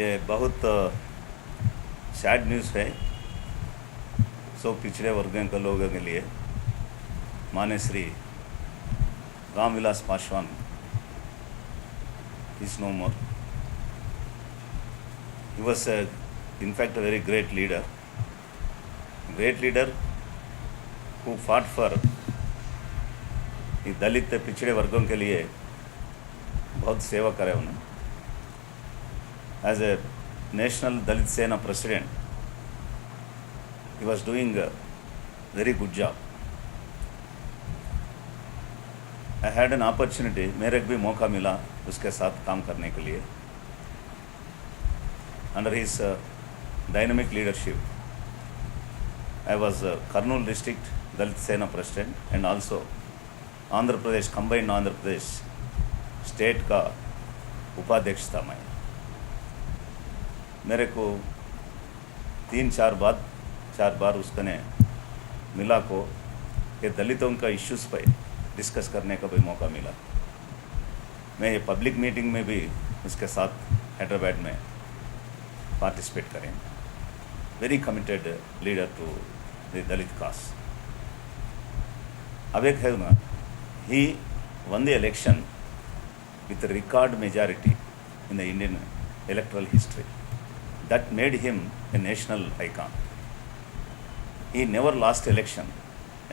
ये बहुत sad news है सो पिछड़े वर्गों के लोगों के लिए। मान्य Shri Ramvilas Paswan is no more. He was in fact a very great leader who fought for दलित पिछड़े वर्गों के लिए बहुत सेवा करे उन्होंने। As a National Dalit Sena President, he was doing a very good job. I had an opportunity, मेरे को भी मौका मिला उसके साथ काम करने के लिए। Under his dynamic leadership, I was Kurnool District Dalit Sena President and also Andhra Pradesh combined Andhra Pradesh state का उपाध्यक्ष था मैं। मेरे को 3-4 बार उसका ने मिला को ये दलितों का इश्यूज़ पे डिस्कस करने का भी मौका मिला। मैं ये पब्लिक मीटिंग में भी उसके साथ हैदराबाद में पार्टिसिपेट करें। Very committed leader to the Dalit caste. अब एक है ना, he won the election with a record majority in the Indian electoral history. That made him a national icon. He never lost election,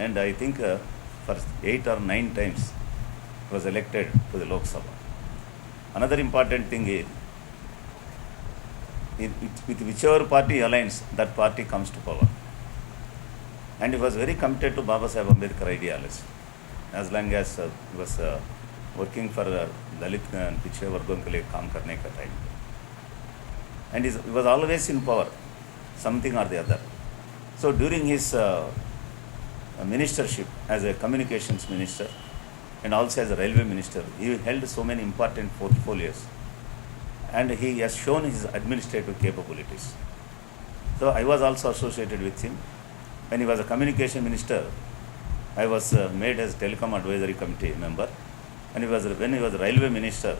and I think for 8 or 9 times was elected to the Lok Sabha. Another important thing is, with whichever party aligns, that party comes to power. And he was very committed to Baba Saheb Ambedkar ideology. As long as he was working for दलित पिछड़े वर्गों के लिए काम करने का time, and he was always in power, something or the other. So during his ministership as a communications minister and also as a railway minister, he held so many important portfolios, and he has shown his administrative capabilities. So I was also associated with him. When he was a communication minister, I was made as telecom advisory committee member, and when he was a railway minister,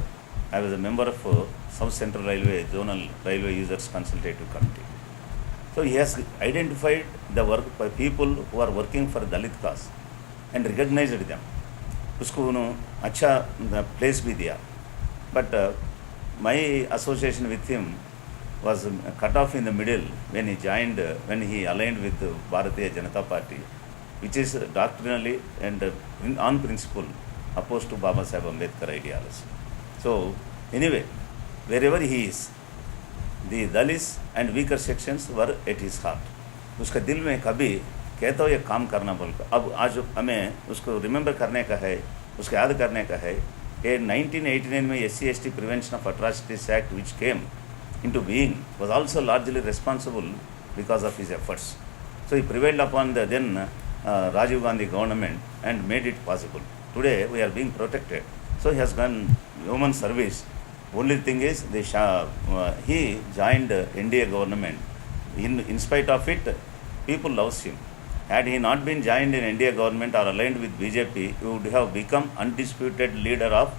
I was a member of South Central Railway Zonal Railway Users Consultative Committee. So he has identified the work by people who are working for Dalit cause and recognized them. उसको उन्होंने अच्छा place भी दिया. But my association with him was cut off in the middle when he aligned with the Bharatiya Janata Party, which is doctrinally and on principle opposed to Baba Saheb Ambedkar ideology. So anyway, wherever he is, the Dalits and weaker sections were at his heart. उसका दिल में कभी कहता हो ये काम करना बोलकर, अब आज हमें उसको रिमेंबर करने का है, उसको याद करने का है। ये 1989 में SC/ST Prevention of Atrocities Act which came into being was also largely responsible because of his efforts. So he prevailed upon the then Rajiv Gandhi government and made it possible. Today we are being protected. So he has done human service. Only thing is he joined NDA government. In spite of it, people loves him. Had he not been joined in NDA government or aligned with BJP, he would have become undisputed leader of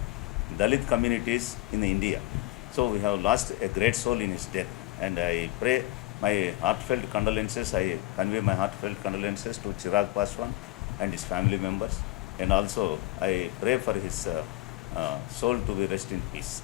Dalit communities in India. So we have lost a great soul in his death, and I pray my heartfelt condolences. I convey my heartfelt condolences to Chirag Paswan and his family members, and also I pray for his soul to be rest in peace.